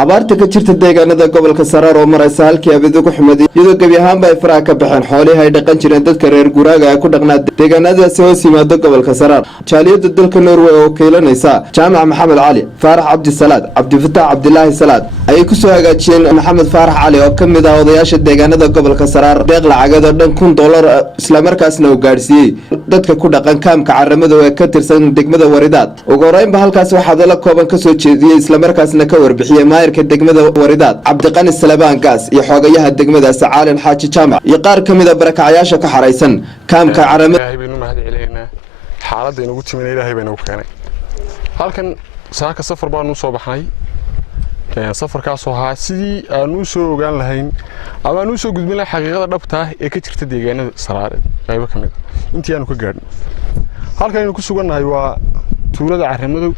abaarta ka jirta deegaanada gobolka Saraar oo maraysa halkii abid ugu xumeeyay iyadoo gabi ahaanba ay faraha ka baxeen xoolaha ay dhaqan jireen dadka reer guraaga ay ku dhaqnaa deegaanadaas oo simaado gobolka Saraar jaaliyada dalka Norway oo keenaysa Jaamac Maxamed Cali Faarax Cabdi Salaad Cabdi Fataax Cabdilaahi Salaad ay ku soo hagaajiyeen Maxamed Faarax Cali oo kamid ah odayaasha deegaanada gobolka Saraar deeq lacagada dhan $1,000 isla markaasna uu gaarsiiyay dadka ku dhaqan kaamka caramada ee ka tirsan degmada Waridaad ugu horeynba halkaas waxa la kooban ka soo jeediyay isla markaasna ka warbixiyay maayirka degmada Waridaad Cabdiqani Salabaan Gaas iyo xogayaha degmada Sacaalin Xaaji Jaamac iyo qaar kamid ah barakacayaasha ka xareysan kaamka caramada Ilaahay baynu mahad celinaa xaaladda inagu timin Ilaahay baynu keenay halkan saaka safar baan u soo baxnay safarkaas oo ahaa sidii aanu soo ogaan lahayn ama aanu soo gudbin lahayn xaqiiqada dhabta ah ee ka jirta deegaanada Saraar qayb ka mid intii aanu ka gaadhnay halkan aynu ku sugannahay waa tuulada Caramada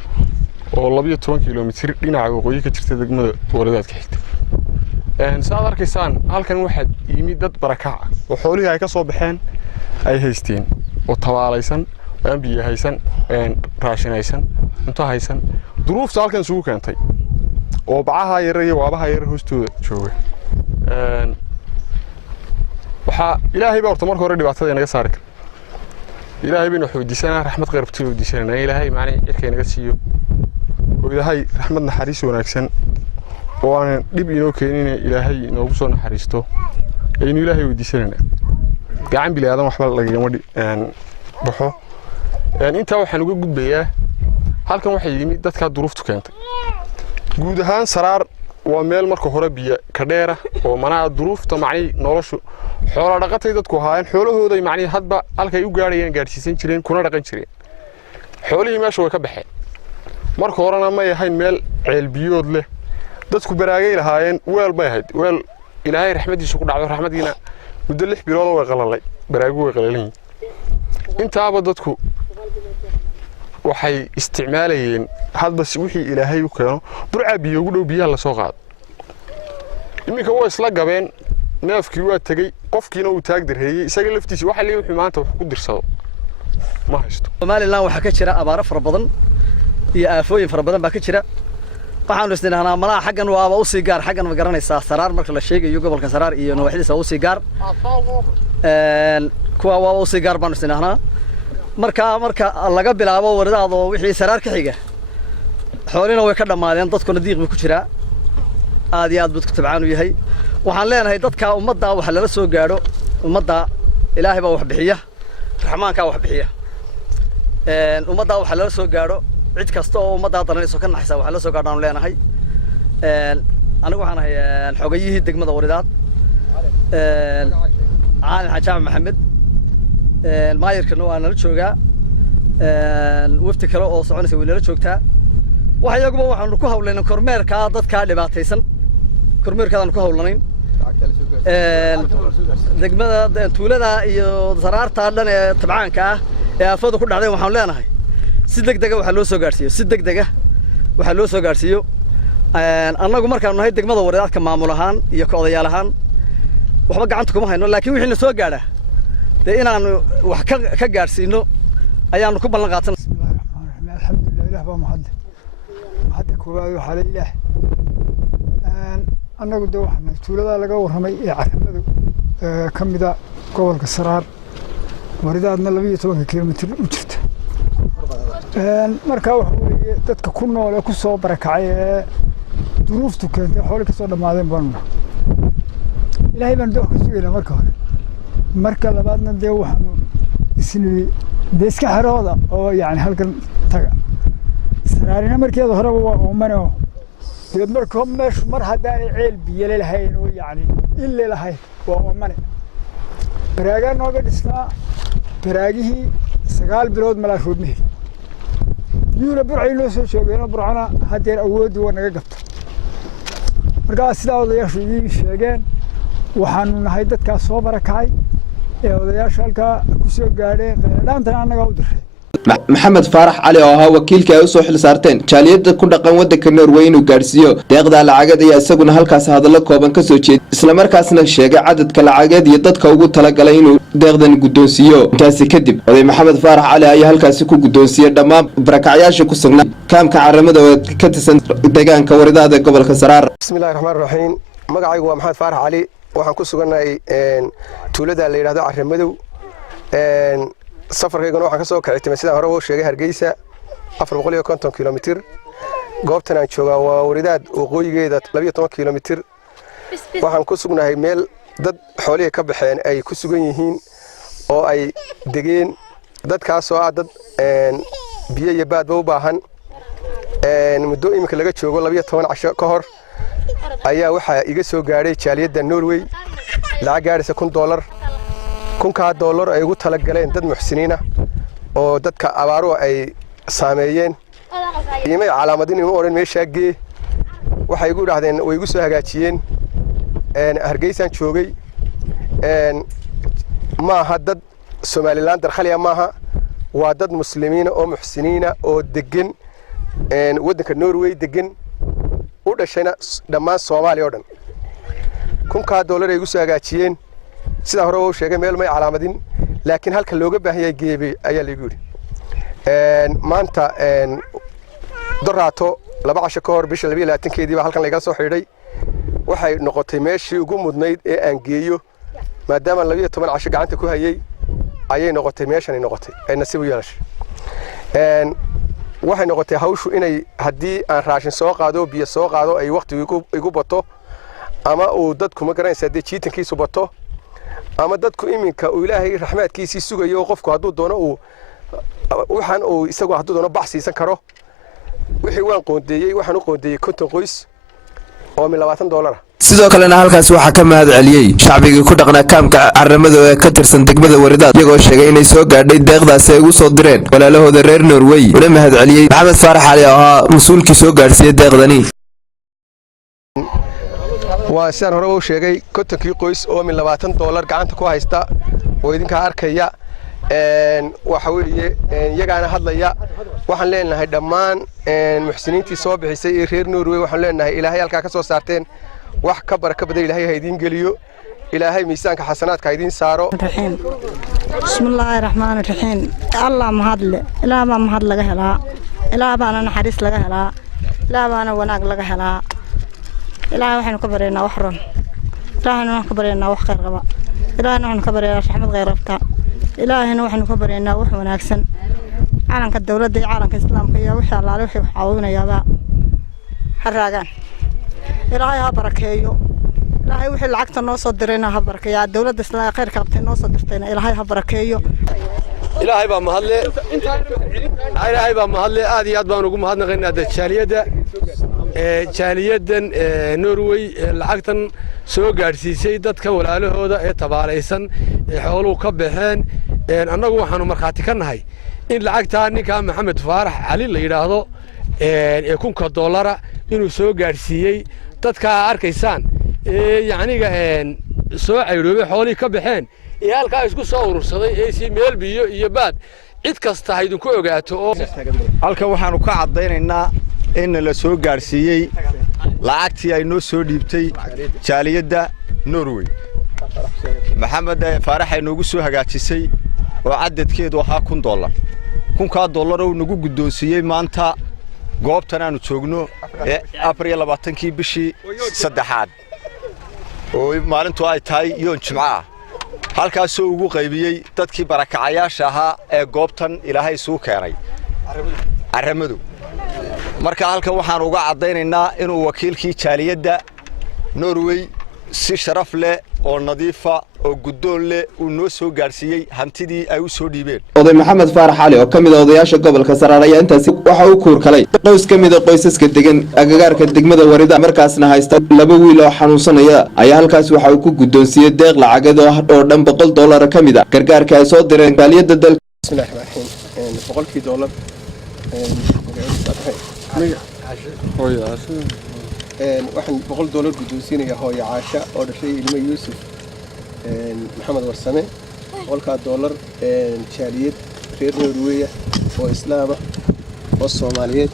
oo 12 kiiloomitir dhinaca waqooyi ka jirta degmada Waridaad ka xigta saad arkaysaan halkan waxaa yimid dad barakac oo xoolihii ay ka soo baxeen ay haysteen oo tabaalaysan aan biyo haysan raashin haysan cunto haysan duruufta halkan isugu keentay oo bacaha yar iyo waabaha yar hoostooda jooga waxa Ilaahay baa horta marka hore dhibaatada inaga saari kara Ilaahay baynu xudisanaa raxmad qeybtii u diisanaa Ilaahay macna cirka inaga siiyo Ilaahay raxmad naxariis wanaagsan oo aan dib inoo keenin Ilaahay inoogu soo naxariisto aynu Ilaahay weydiisanaa gacan bilaadan waxba laga baxo inta waxaan uga gudbayaa halkan waxa yimid dadka duruuftu keentay guud ahaan Saraar waa meel marka hore biyo ka dheera oo manaa duruufta macni noloshu xoolo dhaqatay dadku haayeen xoolahooda macni hadba halkay u gaarayeen gaarsiisan jireen kuna dhaqan jireen xoolihii meesha way ka baxeen marka horena ma yahayn meel ceel biyood leh dadku baraagay lahaayeen weel bay ahayd weel Ilaahay raxmadiisa ku dhacdo raxmadiina muddo 6 bilood way qalalay baraagu way qalalay intaaba dadku waxay isticmaalayeen hadba si wixii Ilaahay u keeno burca biyo ugu dhow biyaha la soo qaado iminka way isla gabeen neefkii waa tagay qofkiina uu taag dirheeyay isaga laftiisa waxa leeyahay wixii maanta wax ku dirsado ma haysto Somaliland waxa ka jira abaar fara badan iyo aafooyin fara badan baa ka jira waxaan isdhinaanaa malaha xaggan waaba u sii gaar xaggan ma garanaysaa Saraar marka la sheegayo gobolka Saraar iyo noocyadiisa u sii gaar kuwa waaba u sii gaar baan isdhinaanaa marka laga bilaabo Waridaad oo wixii Saraar ka xiga xoolina way ka dhamaadeen dadkuna diiq ku jira aad iyo aad bad ku tabcaan u yahay waxaan leenahay dadka ummadda waxa lala soo gaaro ummadda Ilaahay baa wax bixiya raxmaanka wax bixiya ummadda waxa lala soo gaaro cid kasta oo ummadda daranayso ka naxaysa waxa la soo gaadhaan leenahay anigu waxaan ahay xogayihii degmada Waridaad Caalin Xaaji Maxamed maayirkana waa nala joogaa wafti kale oo soconaysa way nala joogtaa waxa iyaguba waxaanu ku hawleynaa kormeerka dadka dhibaataysan kormeerkadan ku hawlanayn degmada tuulada iyo Saraarta dhan ee tabcaanka ah ee aafada ku dhacday waxaan leenahay si degdeg ah waxa loo soo gaarsiiyo si degdeg ah waxa loo soo gaarsiiyo annagu markaan nahay degmada Waridaadka maamul ahaan iyo ka odayaal ahaan waxba gacanta kuma hayno laakiin wixii la soo gaara inaanu wax ka gaarsiino ayaanu ku ballan qaatan alxamdulillah ilaah baa mahad koowaad waxa la ilaah annagu waxaan tuulada laga warramay ee Caramada kamida gobolka Saraar Waridaadna 12 kiiloomitir u jirta marka waxa weeye dadka ku nool ku soo barakacay duruuftu keentay xoolo ka soo dhamaadeen baan Ilaahay baan dooq ka sugeynaa marka hore marka labaadna waxaan isnii iska xarooda oo yaani halkan taga Saraarina markeeda hore waa oomano marka mar hadaa ay ceel biyo leeyahay oo yaani illa lahayd waa oomane baraagan nooga dhisnaa baraagihii 9 bilood mala roobmay yuuna burcay loo soo joogayna burcana hadeer awood uu naga gabto marka sidaa odayaashu ii sheegeen waxaanu nahay dadka soo barakacay ee odayaasha halka ku soo gaadhay qeydhaantan anaga u diray maxamed faarax cali oo ahaa wakiilkii ay u soo xil saarteen jaaliyada ku dhaqan wadanka Norway inuu gaarsiiyo deeqda lacageed ayaa isaguna halkaas hadallo kooban ka soo jeeday isla markaasna sheegay cadadka lacageed iyo dadka ugu talagalay inuu deeqdan guddoonsiyo intaasi kadib oday maxamed faarax cali ayaa halkaas ku guddoonsiyay dhammaan barakacyaasha ku sugnaa kaamka caramada oo ka tirsan deegaanka Waridaada gobolka Saraar. Bismillahir Rahmaanir Rahiim. Magacaygu waa maxamed faarax cali waxaan ku suganahay tuulada la yiraahdo Caramadow. safarkaygana waxaan ka soo kacay sida hore oo sheegay Hargeysa 450 kilomitir goobtan aan joogaa waa Waridaad waqooyigeeda 12 kilomitir waxaan ku sugnahay meel dad xooliye ka baxeen ay ku sugan yihiin oo ay degeen dadkaas oo dad biyo iyo baadba u baahan muddo imika laga joogo 12 casho ka hor ayaa waxa iga soo gaaray jaaliyada Norway lacag gaaraysa $1,000 $1,000 ay ugu tala galeen dad muxsiniina oo dadka abaaro ay saameeyeen iyay calaamadin inuu oran meesha gee waxay igu dhaahdeen way igu soo hagaajiyeen Hargeysan joogay ma aha dad Somaliland darkhaliya maaha waa dad muslimiina oo muxsiniina oo degan wadanka Norway degan u dhashayna dhammaan Soomaaliya oo dhan $1,000 ay igu soo hagaajiyeen sida hore oo sheegay meel may calaamadin laakiin halka looga baahan yahay geebe ayaa la igu yiri maanta doraato 2 casho ka hor bisha 22keedii baa halkan laga soo xidhay waxay noqotay meeshii ugu mudnayd ee aan geeyo maadaama 12 casho gacanta ku hayay ayay noqotay meeshan ay noqotay ay nasiib u yeelashay waxay noqotay hawshu inay hadii aan raashin soo qaado biyo soo qaado ay waqti igu bato ama uu dadku ma garanaysa hadii jiitankiisu bato ama dadku iminka uu Ilaahay raxmaadkiisa sugayo qofku haduu doono uu waxaan uu isagu haduu doono baxsiisan karo wixii waan qoondeeyay waxaan u qoondeeyay 50 qoys oo $20 sidoo kalena halkaas waxa ka mahad celiyay shacbiga ku dhaqnaa kaamka Caramada ee ka tirsan degmada Waridaad iyagoo sheegay inay soo gaadhay deeqdaas ay ugu soo direen walaalahooda reer Norway una mahad celiyay maxamed faarax cali oo ahaa mas'uulkii soo gaarsiiyay deeqdani waa sidaan hore u sheegay 50 qoys oo $20 gacanta ku haysta oo idinka arkaya waxa weeye iyagaana hadlaya waxaan leenahay dhammaan muxsiniintii soo bixisay ee reer Norway waxaan leenahay Ilaahay halka ka soo saarteen wax ka baraka baday Ilaahay ha idin geliyo Ilaahay miisaanka xasanaadka idin saaro Bismillahir Rahmaanir Rahiim Allah mahadle Ilaahay baa mahad laga helaa Ilaahay baa naxariis laga helaa Ilaahay baa wanaag laga helaa Ilaahay waxaan ku bareynaa wax roon Ilaahay waxaan ku bareynaa wax khayr qaba Ilaahay waxaan ku bareynaa raxmad khayr qabta Ilaahay waxaan ku bareynaa wax wanaagsan caalamka dawladda iyo caalamka islaamka iyo wixii Allah wixii caawinayaaba haraagan Ilaahay ha barakeeyo Ilaahay wixii lacagta noo soo dirayna ha barakeeyo dawladda islaamka khayr qabtay noo soo dirtayna Ilaahay ha barakeeyo Ilaahay baa mahadle aad iyo aad baan ugu mahadnaqaynaa jaaliyada jaaliyadan Norway lacagtan soo gaarsiisay dadka walaalahooda ee tabaalaysan ee xooluhu ka baxeen annagu waxaanu marxaati ka nahay in lacagta ninka maxamed faarax cali la yiraahdo ee $1,000 inuu soo gaarsiiyay dadka arkaysaan yacniga soo cayroobay xoolihii ka baxeen ee halka isku soo urursaday ee si meel biyo iyo baad cid kasta idinku ogaato oo halka waxaanu ka cadeynaynaa in la soo gaarsiiyay lacagtii ay noo soo dhiibtay jaaliyada Norway maxamed faarax ay noogu soo hagaajisay oo cadadkeedu ahaa $1,000 $1,000 oo nagu guddoonsiyay maanta goobtan aanu joogno ee 24kii bishii 3aad oo maalintu ay tahay yoon jimca halkaas oo ugu qaybiyay dadkii barakacayaasha ahaa ee goobtan Ilaahay soo keenay Caramadow marka halkan waxaan uga cadeynaynaa inuu wakiilkii jaaliyada Norway si sharaf leh oo nadiifa oo guddoon leh uu noo soo gaarsiiyay hantidii ay u soo dhiibeen oday maxamed faarax cali oo kamid ah odayaasha gobolka Saraar ayaa intaas waxa uu kuurkalay qoys kamid ah qoysaska degan agagaarka degmada Waridaad markaasna haysta 2 wiil oo xanuunsanaya ayaa halkaas waxa uu ku guddoonsiyay deeq lacageed oo dhan $100 kamid ah gargaarka ay soo direen jaaliyada dalka Bismillahir Rahmaanir Rahiim $100 waxaan $100 guddoonsiinayaa hooyo Caasha oo dhashay ilmo Yuusuf maxamed warsame $100 jaaliyad reer Norway oo islaama oo Soomaaliyeed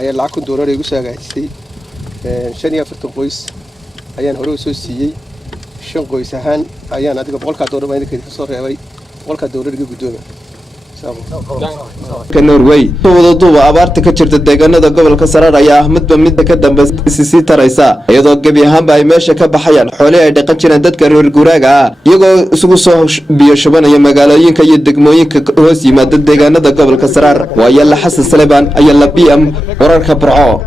ayaa lacag $1 igu soo hagaajisay 45 qoys ayaan hore u soo siiyay 5 qoys ahaan ayaan adiga $100 baan idinka soo reebay $100 iga gudooba Norway wadaduuba abaarta ka jirta deegaanada gobolka Saraar ayaa midba mid ka dambaysa si taraysa iyadoo gabi ahaanba ay meesha ka baxayaan xoolo ay dhaqan jireen dadka reer guuraaga ah iyagoo isugu soo biyo shubanaya magaalooyinka iyo degmooyinka hoos yimaada deegaanada gobolka Saraar waa Yalla Xasan Salebaan ayaa la BM wararka Burco